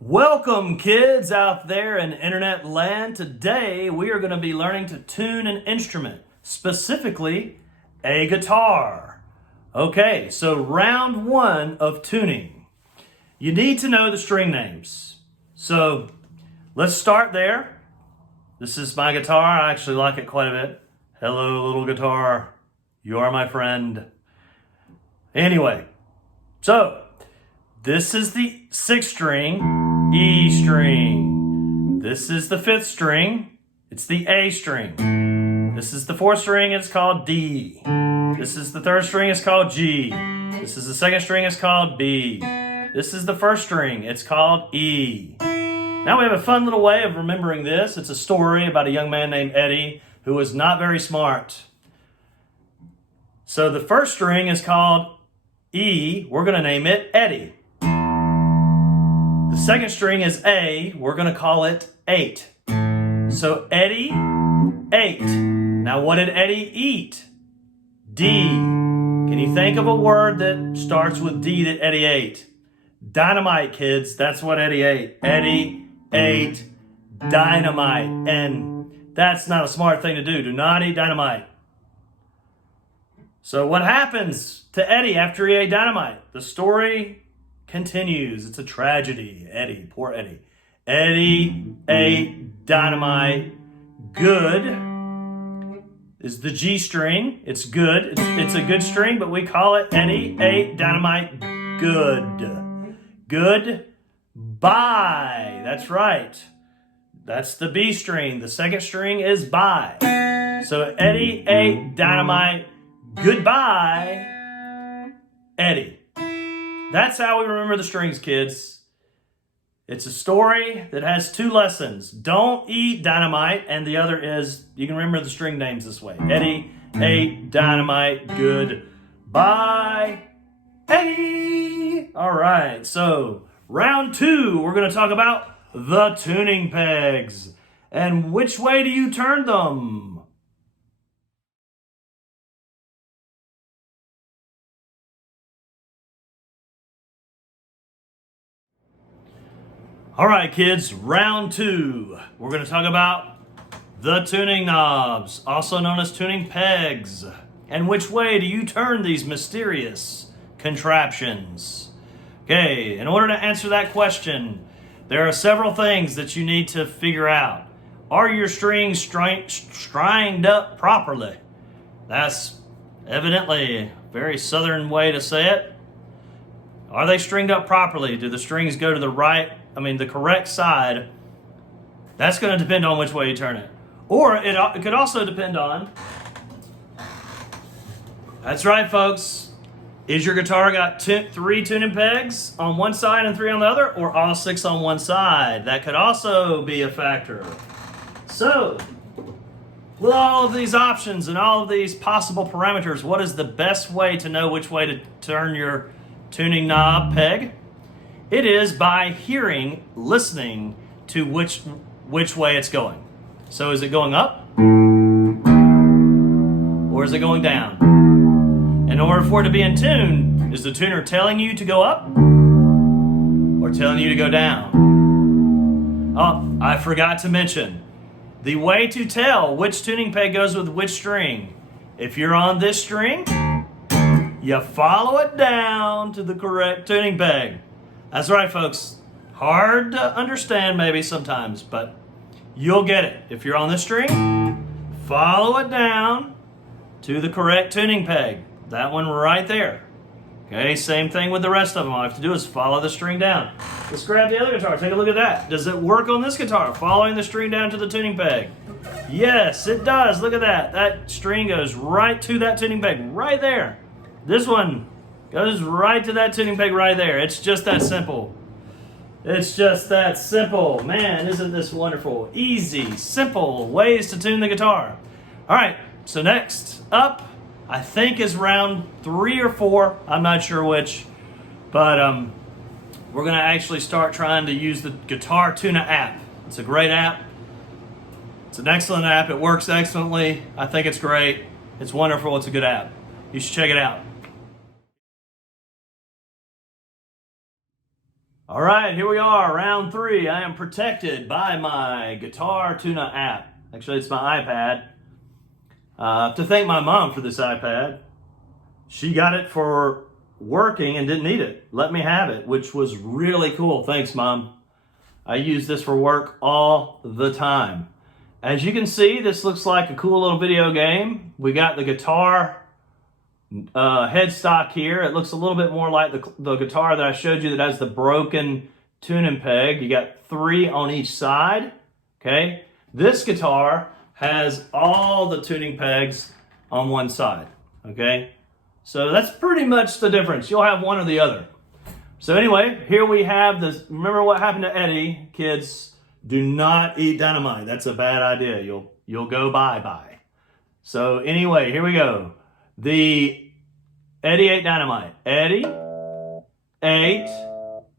Welcome, kids out there in internet land. Today we are going to be learning to tune an instrument, specifically a guitar. Okay, so round one of tuning. You need to know the string names. So let's start there. This is my guitar. I actually like it quite a bit. Hello, little guitar. You are my friend. Anyway, so this is the sixth string, E string. This is the fifth string, it's the A string. This is the fourth string, it's called D. This is the third string, it's called G. This is the second string, it's called B. This is the first string, it's called E. Now we have a fun little way of remembering this. It's a story about a young man named Eddie who was not very smart. So the first string is called E. We're going to name it Eddie. The second string is A. We're going to call it 8. So Eddie ate. Now what did Eddie eat? D. Can you think of a word that starts with D that Eddie ate? Dynamite, kids. That's what Eddie ate. Eddie ate dynamite. And that's not a smart thing to do. Do not eat dynamite. So what happens to Eddie after he ate dynamite? The story continues. It's a tragedy. Eddie, poor Eddie. Eddie ate dynamite. Good is the G string. It's good. It's a good string, but we call it Eddie ate dynamite good. Good. Bye. That's right. That's the B string. The second string is bye. So Eddie ate dynamite. Goodbye, Eddie. That's how we remember the strings, kids. It's a story that has two lessons. Don't eat dynamite, and the other is, you can remember the string names this way. Eddie ate dynamite. Goodbye, Eddie. All right, so round two, we're going to talk about the tuning pegs. And which way do you turn them? All right, kids, round two. We're going to talk about the tuning knobs, also known as tuning pegs. And which way do you turn these mysterious contraptions? Okay, in order to answer that question, there are several things that you need to figure out. Are your strings stringed up properly? That's evidently a very southern way to say it. Are they stringed up properly? Do the strings go to the correct side? That's going to depend on which way you turn it. Or it could also depend on, that's right, folks, is your guitar got 3 tuning pegs on one side and 3 on the other, or all 6 on one side? That could also be a factor. So, with all of these options and all of these possible parameters, what is the best way to know which way to turn your tuning knob peg? It is by listening to which way it's going. So is it going up? Or is it going down? In order for it to be in tune, is the tuner telling you to go up? Or telling you to go down? Oh, I forgot to mention, the way to tell which tuning peg goes with which string. If you're on this string, you follow it down to the correct tuning peg. That's right, folks. Hard to understand maybe sometimes, but you'll get it. If you're on this string, follow it down to the correct tuning peg. That one right there. Okay, same thing with the rest of them. All I have to do is follow the string down. Let's grab the other guitar. Take a look at that. Does it work on this guitar, following the string down to the tuning peg? Yes, it does. Look at that. That string goes right to that tuning peg right there. This one goes right to that tuning peg right there. It's just that simple. It's just that simple. Man, isn't this wonderful? Easy, simple ways to tune the guitar. All right, so next up, I think is round 3 or 4. I'm not sure which. But we're going to actually start trying to use the GuitarTuna app. It's a great app. It's an excellent app. It works excellently. I think it's great. It's wonderful. It's a good app. You should check it out. All right, here we are, round 3. I am protected by my GuitarTuna app. Actually, it's my iPad. I have to thank my mom for this iPad. She got it for working and didn't need it. Let me have it, which was really cool. Thanks, Mom. I use this for work all the time. As you can see, this looks like a cool little video game. We got the guitar headstock here. It looks a little bit more like the guitar that I showed you that has the broken tuning peg. You got 3 on each side, okay? This guitar has all the tuning pegs on one side, okay? So that's pretty much the difference. You'll have one or the other. So anyway, here we have this. Remember what happened to Eddie? Kids, do not eat dynamite. That's a bad idea. You'll go bye-bye. So anyway, here we go. The Eddie ate dynamite. Eddie ate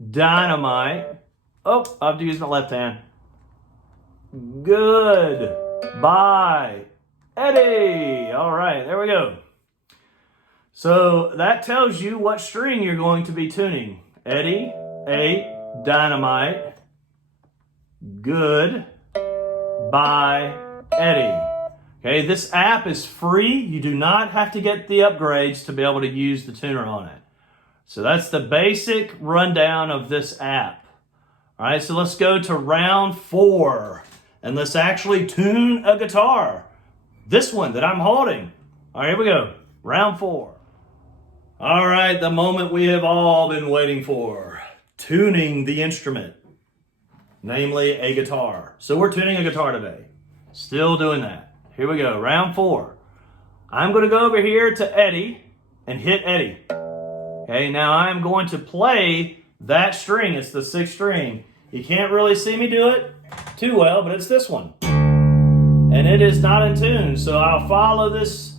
dynamite. Oh, I have to use my left hand. Good. Bye. Eddie. All right, there we go. So that tells you what string you're going to be tuning. Eddie ate dynamite. Good. Bye, Eddie. Okay, this app is free. You do not have to get the upgrades to be able to use the tuner on it. So that's the basic rundown of this app. All right, so let's go to round 4. And let's actually tune a guitar. This one that I'm holding. All right, here we go. Round 4. All right, the moment we have all been waiting for. Tuning the instrument. Namely, a guitar. So we're tuning a guitar today. Still doing that. Here we go, round 4. I'm going to go over here to Eddie and hit Eddie. Okay, now I'm going to play that string. It's the 6th string. You can't really see me do it too well, but it's this one. And it is not in tune, so I'll follow this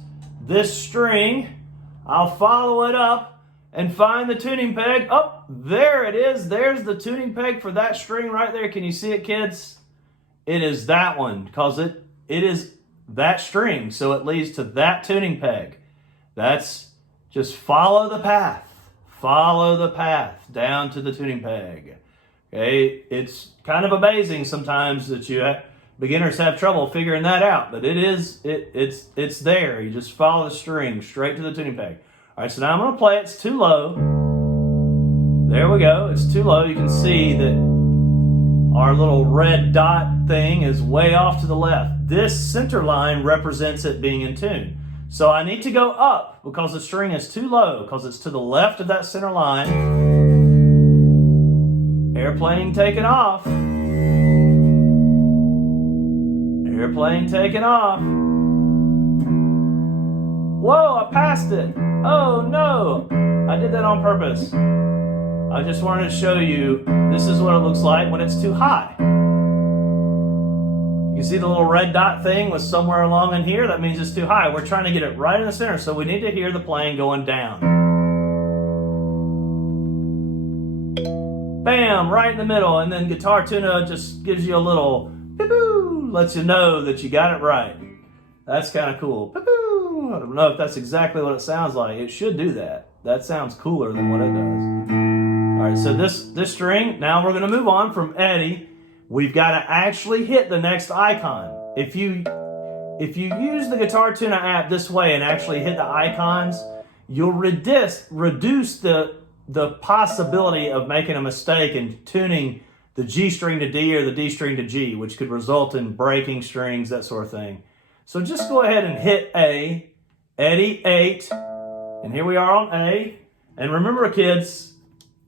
string. I'll follow it up and find the tuning peg. Oh, there it is. There's the tuning peg for that string right there. Can you see it, kids? It is that one, because it is that string, so it leads to that tuning peg. That's just follow the path. Follow the path down to the tuning peg. Okay, it's kind of amazing sometimes that beginners have trouble figuring that out, but it's there. You just follow the string straight to the tuning peg. All right, so now I'm going to play it. It's too low. There we go. It's too low. You can see that our little red dot thing is way off to the left. This center line represents it being in tune. So I need to go up because the string is too low, because it's to the left of that center line. Airplane taking off. Airplane taking off. Whoa, I passed it. Oh no, I did that on purpose. I just wanted to show you, this is what it looks like when it's too high. You see the little red dot thing was somewhere along in here? That means it's too high. We're trying to get it right in the center, so we need to hear the playing going down. Bam, right in the middle, and then GuitarTuna just gives you a little beep-boo, lets you know that you got it right. That's kind of cool. Beep-boo. I don't know if that's exactly what it sounds like. It should do that. That sounds cooler than what it does. All right, so this string, now we're going to move on from Eddie. We've got to actually hit the next icon. If you use the GuitarTuna app this way and actually hit the icons, you'll reduce the possibility of making a mistake and tuning the G string to D or the D string to G, which could result in breaking strings, that sort of thing. So just go ahead and hit A, Eddie 8, and here we are on A. And remember, kids,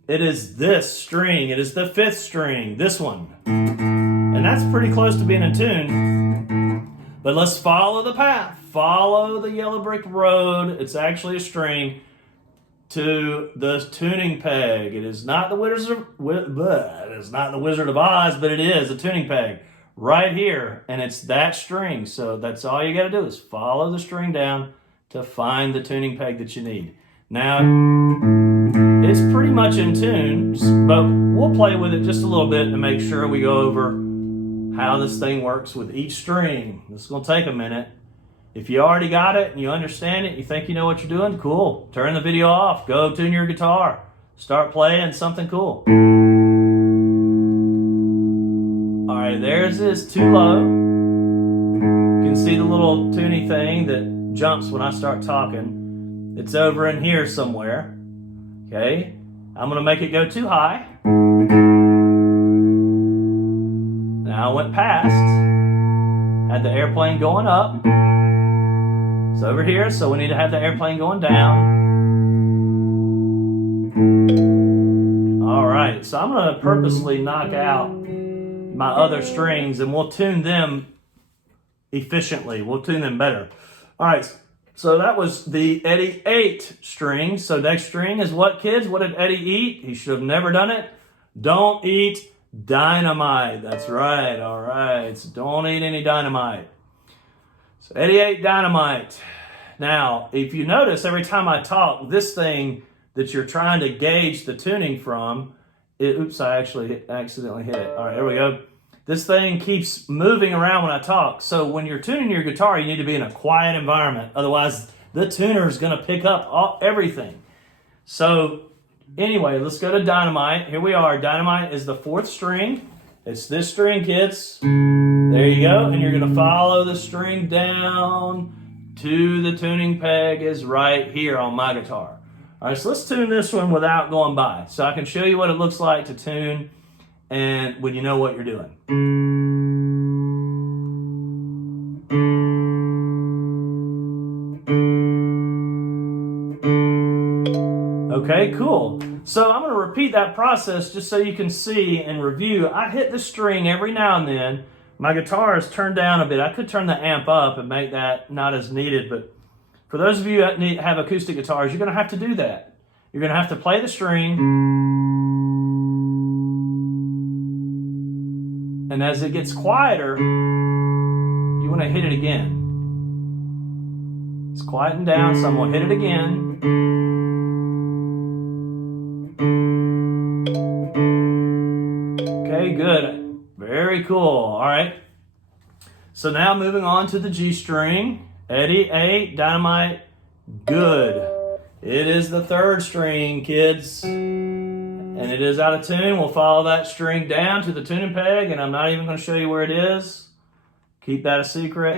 it is this string. It is the 5th string, this one. And that's pretty close to being in tune. But let's follow the path. Follow the yellow brick road. It's actually a string to the tuning peg. It is not the Wizard of Oz, but it is a tuning peg right here. And it's that string. So that's all you got to do is follow the string down to find the tuning peg that you need. Now, it's pretty much in tune, but we'll play with it just a little bit to make sure we go over how this thing works with each string. This is going to take a minute. If you already got it and you understand it, you think you know what you're doing, cool. Turn the video off. Go tune your guitar. Start playing something cool. theirs is too low. You can see the little tuny thing that jumps when I start talking. It's over in here somewhere. Okay, I'm gonna make it go too high. Now I went past, had the airplane going up. It's over here, so we need to have the airplane going down. All right, so I'm gonna purposely knock out my other strings and we'll tune them efficiently. We'll tune them better. All right, so that was the Eddie 8 string. So next string is what, kids? What did Eddie eat? He should have never done it. Don't eat dynamite. That's right, all right. So don't eat any dynamite. So Eddie ate dynamite. Now, if you notice, every time I talk, this thing that you're trying to gauge the tuning from, oops, I actually accidentally hit it. All right, here we go. This thing keeps moving around when I talk. So when you're tuning your guitar, you need to be in a quiet environment. Otherwise, the tuner is going to pick up everything. So anyway, let's go to dynamite. Here we are. Dynamite is the 4th string. It's this string, kids. There you go. And you're going to follow the string down to the tuning peg is right here on my guitar. All right, so let's tune this one without going by. So I can show you what it looks like to tune and when you know what you're doing. Okay, cool. So I'm going to repeat that process just so you can see and review. I hit the string every now and then. My guitar is turned down a bit. I could turn the amp up and make that not as needed, but for those of you that have acoustic guitars, you're going to have to do that. You're going to have to play the string, and as it gets quieter, you want to hit it again. It's quieting down, so I'm going to hit it again. Okay, good. Very cool. All right. So now moving on to the G string. Eddie 8, dynamite, good. It is the 3rd string, kids. And it is out of tune. We'll follow that string down to the tuning peg, and I'm not even going to show you where it is. Keep that a secret.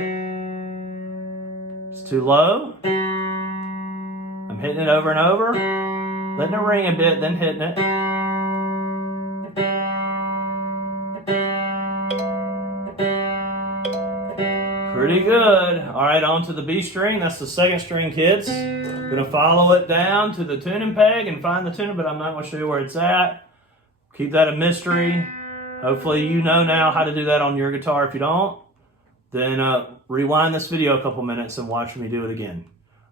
It's too low. I'm hitting it over and over, letting it ring a bit, then hitting it. Pretty good. All right, on to the B string. That's the 2nd string, kids. Gonna follow it down to the tuning peg and find the tuning, but I'm not gonna show you where it's at. Keep that a mystery. Hopefully you know now how to do that on your guitar. If you don't, then rewind this video a couple minutes and watch me do it again.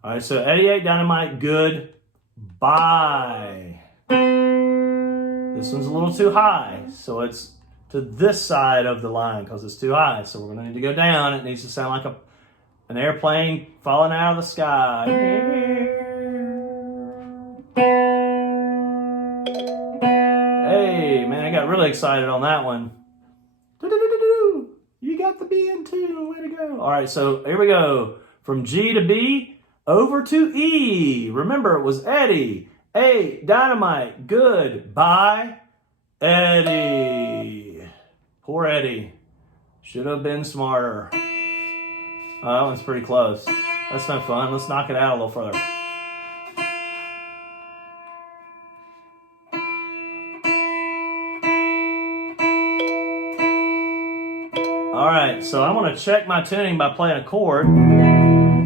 All right, so Eddie 8, dynamite, good, bye. This one's a little too high, so it's to this side of the line because it's too high. So we're going to need to go down. It needs to sound like an airplane falling out of the sky. Hey, man, I got really excited on that one. You got the B in tune. Way to go. All right, so here we go. From G to B, over to E. Remember, it was Eddie. A, dynamite, good, bye, Eddie. Poor Eddie. Should have been smarter. Oh, that one's pretty close. That's no fun. Let's knock it out a little further. All right, so I'm going to check my tuning by playing a chord.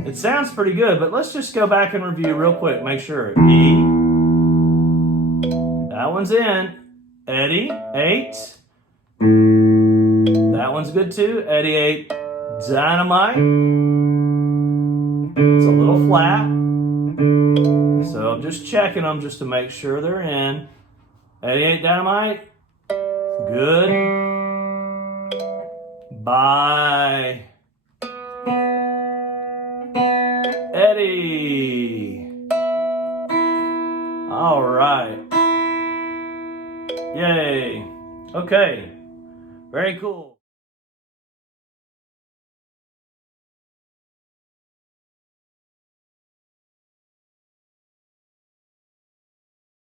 It sounds pretty good, but let's just go back and review real quick. Make sure. E. That one's in. Eddie, 8. That one's good too. Eddie 8, dynamite. It's a little flat. So I'm just checking them just to make sure they're in. Eddie 8, dynamite. Good. Bye. Eddie. All right. Yay. Okay. Very cool.